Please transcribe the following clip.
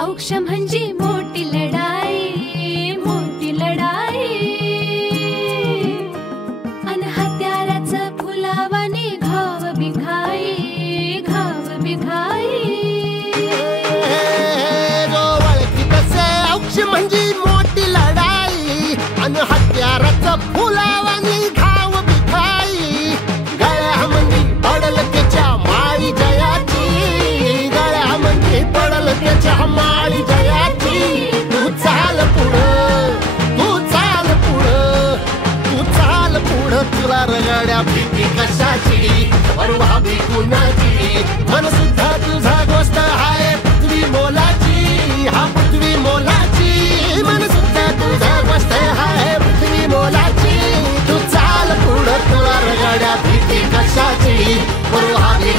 औक्ष म्हणजे मोठी लढाई, मोठी लढाई. अन हत्याराचं फुलावानी घाव बिघाई, घाव बिघाई. जो वळखी तसे औक्ष म्हणजे मोठी लढाई अन हत्याराचं फुलावानी घाव बिघाई. गळ्यामध्ये पडल त्याच्या माळी जयाची, गळ्यामध्ये पडल त्याच्या माळी जयाची. तू चाल पुढं, तू चाल पुढं, तू चाल पुढं. तुला रगड्या भीती कशाची, परवा भी कुणाची. मन सुद्धा तुझा गोष्ट आहे पृथ्वी मोलाची, हा पृथ्वी मोलाची. मन सुद्धा तुझा गोष्ट आहे पृथ्वी मोलाची. तू चाल पुढं, तुला रगड्या भीती कशाची, परवा भी